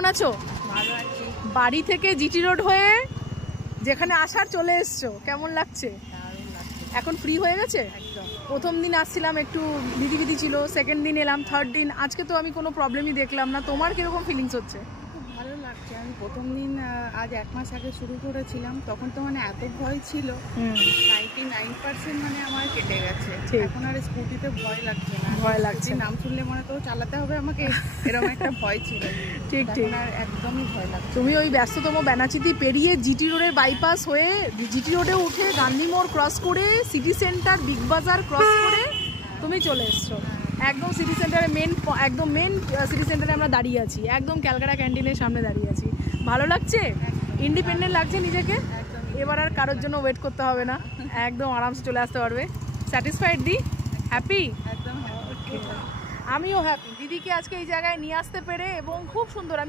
কেমন আছো? ভালো আছি। বাড়ি থেকে জিটি রোড হয়ে যেখানে আসার চলে এসছো, কেমন লাগছে? দারুণ লাগছে, এখন ফ্রি হয়ে গেছে? একদম। প্রথম দিন আসছিলাম একটু বিধি ছিল, সেকেন্ড দিন এলাম, থার্ড দিন আজকে তো আমি কোনো প্রবলেমই দেখলাম না। তোমার কিরকম ফিলিংস হচ্ছে? খুব ভালো লাগছে। আমি প্রথম দিন আজ 1 মাস আগে শুরু করেছিলাম, তখন তো মানে এত ভয় ছিল, 99% মানে আমার কেটে গেছে। এখন আর স্কুটিতে ভয় লাগছে না। ভয় লাগছে নাম শুনলে মনে তো চালাতে হবে আমাকে, এরকম একটা ভয় ছিল। ঠিক ঠিক, আর একদমই ভয় লাগছে। তুমি ওই ব্যস্ততম ব্যানাচিতি পেরিয়ে জিটি রোডের বাইপাস হয়ে জিটি রোডে উঠে গান্ধী মোড় ক্রস করে সিটি সেন্টার বিগ বাজার ক্রস করে তুমি চলে এসছো একদম সিটি সেন্টারে একদম মেন সিটি সেন্টারে আমরা দাঁড়িয়ে আছি, একদম ক্যালকাটা ক্যান্টিনের সামনে দাঁড়িয়ে আছি। ভালো লাগছে? ইন্ডিপেন্ডেন্ট লাগছে নিজেকে? এবার আর কারোর জন্য ওয়েট করতে হবে না, একদম আরামসে চলে আসতে পারবে। স্যাটিসফাইড দি? হ্যাপি? একদম। আমিও হ্যাপি দিদিকে আজকে এই জায়গায় নিয়ে আসতে পেরে, এবং খুব সুন্দর। আমি